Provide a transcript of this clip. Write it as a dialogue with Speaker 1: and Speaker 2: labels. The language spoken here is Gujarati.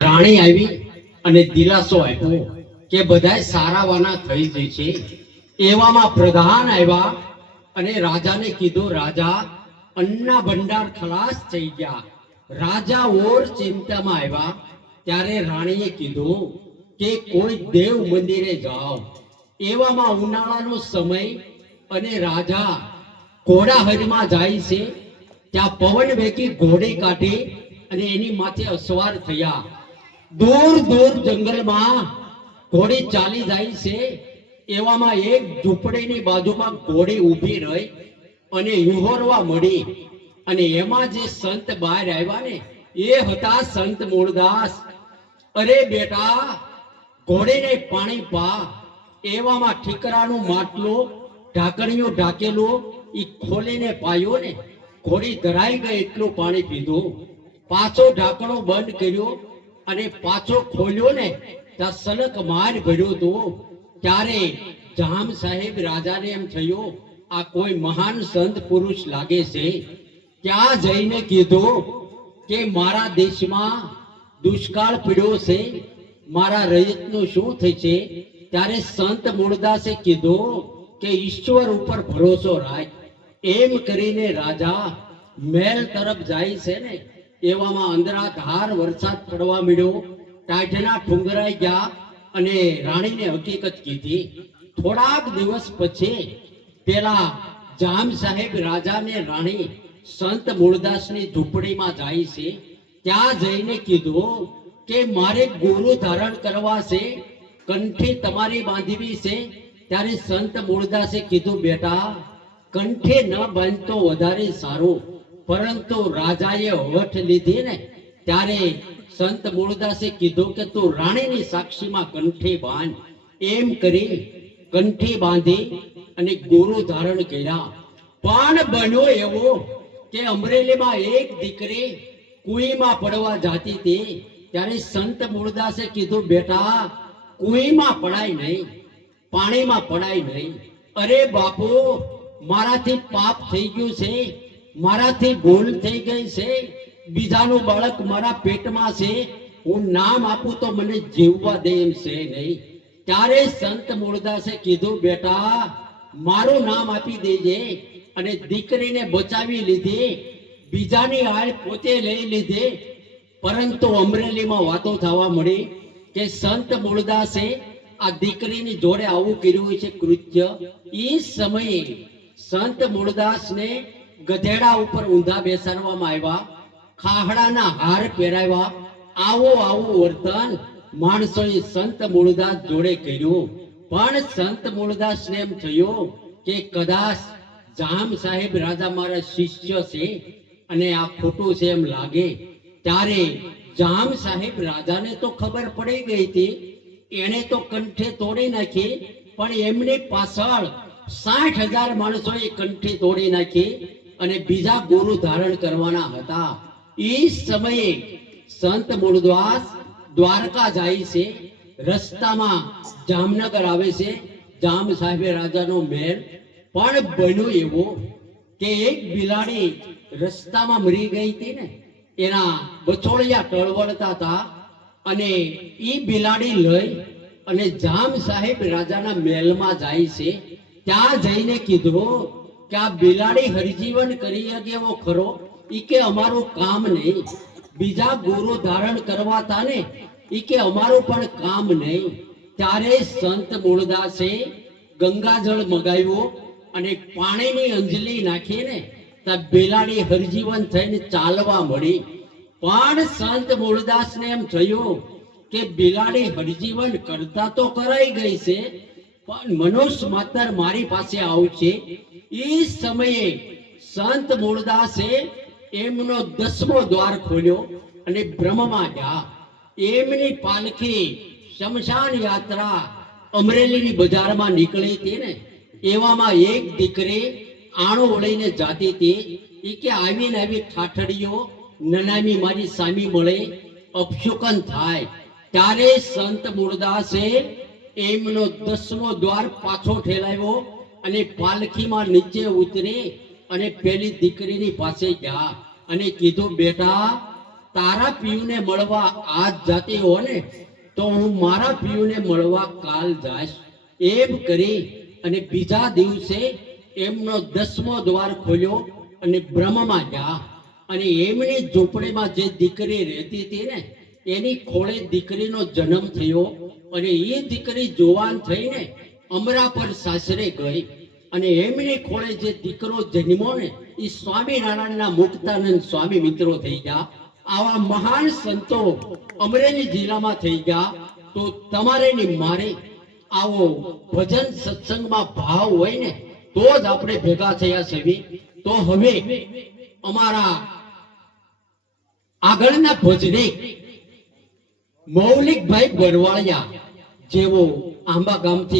Speaker 1: રાણી આવી અને દિલાસો આપ્યો કે બધાય સારાવાના થઈ જશે એવામાં પ્રધાન આવ્યા અને રાજાને કીધું, રાજા, અન્ના ભંડાર ખલાસ થઈ ગયા. રાજા ઓર ચિંતામાં આવ્યા. ત્યારે રાણીએ કીધું કે, કોઈ દેવ મંદિરે જાઓ. એવામાં ઉનાળાનો સમય અને રાજા ઘોડાહરીમાં જાય છે. ત્યાં પવન વેકી ઘોડે કાઢી અને એની માથે અસવાર થયા. દૂર દૂર જંગલમાં ઘોડી ચાલી જાય છે. એવામાં એક ઝૂંપડીની બાજુમાં ઘોડી ઊભી રહી અને યુહોરવા મળી. અને એમાં જે સંત બહાર આવ્યા ને, એ હતા સંત મૂળદાસ અરે બેટા, ઘોડીને પાણી પા. એવામાં ઠીકરાનું માટલું, ઢાંકણીઓ ઢાકેલું એ ખોલીને પાયો ને, ઘોડી ધરાઈ ગઈ એટલું પાણી પીધું. પાછો ઢાંકણો બંધ કર્યો. અને પાછો ખોલ્યો ને, ત્યાં સલક માર ભર્યો તો ત્યારે જામ સાહેબ રાજાને એમ થયું, આ કોઈ મહાન સંત પુરુષ લાગે છે? ત્યાં જઈને કીધું કે, મારા દેશમાં દુષ્કાળ પીડ્યો છે, મારા રયતનું શું થશે? ત્યારે સંત મૂળદાસે કીધું કે, ઈશ્વર ઉપર ભરોસો રાખ. એમ કરીને રાજા મહેલ તરફ જાય છે ને એવામાં અંધરાધાર વરસાદ પડવા મળ્યો ટાઢના ઠુંગરાઈ ગયા અને રાણીને હકીકત કીધી. થોડાક દિવસ પછી પેલા જામ સાહેબ રાજા ને રાણી સંત મૂળદાસની ઝૂંપડીમાં જાય છે. ત્યાં જઈને કીધું કે મારે ગુરુ ધારણ કરવા છે, કંઠી તમારી બાંધવી છે. ત્યારે સંત મૂળદાસે કીધું, બેટા, કંઠે ન બાંધતો વધારે સારું. પરંતુ રાજાએ હઠ લીધી ને ત્યારે સંત મૂળદાસે કીધું કે તું રાણીની સાક્ષીમાં કંઠી બાંધ. એમ કરી કંઠી બાંધી અને ગુરુ ધારણ કર્યા. પણ બન્યો એવો કે અમરેલીમાં એક દીકરી કુઈમાં પડવા જાતી હતી. ત્યારે સંત મૂળદાસે કીધું, બેટા, કુઈમાં પડાય નહીં, પાણીમાં પડાય નહીં. અરે બાપુ, મારાથી પાપ થઈ ગયું છે. મારાથી ભૂલ થઈ ગઈ છે. બીજાનું બાળક મારા પેટમાં છે. હું નામ આપું તો મને જીવવા દે એમ છે નહીં. ત્યારે સંત મૂળદાસે કીધું, બેટા, મારું નામ આપી દેજે અને દીકરીને બચાવી લીધી, બીજાની હાલ પોતે લઈ લીધી. પરંતુ અમરેલીમાં વાતો થવા મળી કે સંત મૂળદાસે આ દીકરીની જોડે આવું કર્યું છે કૃત્ય. એ સમયે સંત મૂળદાસને ગધેડા ઉપર ઊંધા બેસાડવામાં આવ્યા, ખાહડાના હાર પહેરાવ્યા, આવો આવું વર્તન માણસોએ સંત મૂળદાસ જોડે કર્યું. પણ સંત મૂળદાસને એમ થયું કે કદાચ જામ સાહેબ રાજા મારા શિષ્ય છે અને આ ખોટું છે એમ લાગે. ત્યારે જામ સાહેબ રાજાને તો ખબર પડી ગઈ હતી. એને તો કંઠે તોડી નાખી, પણ એમની પાછળ સાઠ હજાર માણસોએ કંઠે તોડી નાખી. અને બીજા ગુરુ ધારણ કરવાના હતા. એ સમયે સંત મૂળદ્વાસ દ્વારકા જાય છે. રસ્તામાં જામનગર આવે છે. જામ સાહેબે રાજાનો મહેલ પણ બન્યો એવો કે એક બિલાડી રસ્તામાં મરી ગઈ હતી ને, એના બછોડિયા ટળવળતા હતા અને એ બિલાડી લઈ અને જામ સાહેબ રાજાના મહેલમાં જાય છે. ત્યાં જઈને કીધું કે આ બિલાડી હરિજીવન કરી શકે એવો ખરો? ઈ કે અમારું કામ નહીં. બીજા ગુરુ ધારણ કરવા તા ને, ઈ કે અમારું પણ કામ નહીં. ત્યારે સંત મૂળદાસે ગંગાજળ મગાવ્યું અને પાણીની અંજલી નાખીને ત્યાં બિલાડી હરજીવન થઈને ચાલવા મળી. પણ સંત મૂળદાસને એમ થયું કે બિલાડી હરજીવન કરતા તો કરાઈ ગઈ છે પણ માતર મારી પાસે આવશે એ સમયે સંત મૂળદાસે એમનો દસમો દ્વાર ખોલ્યો અને બ્રહ્મમાં ગયા એમની પાલખી શમશાન યાત્રા અમરેલીની બજારમાં નીકળી હતી ને. એવામાં એક દીકરી આણો ઓળીને જાતી હતી એ કે આવીને આવી ઠાઠડીઓ, નનામી મારી સામી મળે, અપશુકન થાય. ત્યારે સંત મૂળદાસે એમનો દસમો દ્વાર પાછો ઠેલાવ્યો અને પાલખીમાં નીચે ઉતરી અને પેલી દીકરીની પાસે ગયા અને કીધું, બેટા, તારા પિયુને મળવા આજ જાતી હો ને, તો હું મારા પિયુને મળવા કાલ જાઈશ. એમ કરી અને બીજા દિવસે એમનો દસમો દ્વાર ખોલ્યો અને બ્રહ્મમાં ગયા. અને એમની ઝૂંપડીમાં જે દીકરી રહેતી હતી ને એની ખોળે દીકરીનો જન્મ થયો અને એ દીકરી જોવાન થઈને અમરાપર સાસરે ગઈ અને એમની ખોળે જે દીકરો જન્મો ને, એ સ્વામિનારાયણના મુક્તાનંદ સ્વામી મિત્રો થઈ ગયા. આવા મહાન સંતો અમરેલી જિલ્લામાં થઈ ગયા. તો તમારે ને મારે આવો ભજન સત્સંગમાં ભાવ હોય ને, તો જ આપણે ભેગા થયા છે તો હવે અમારા આગળના ભજને મૌલિકભાઈ બરવાળિયા જેવો આંબા ગામથી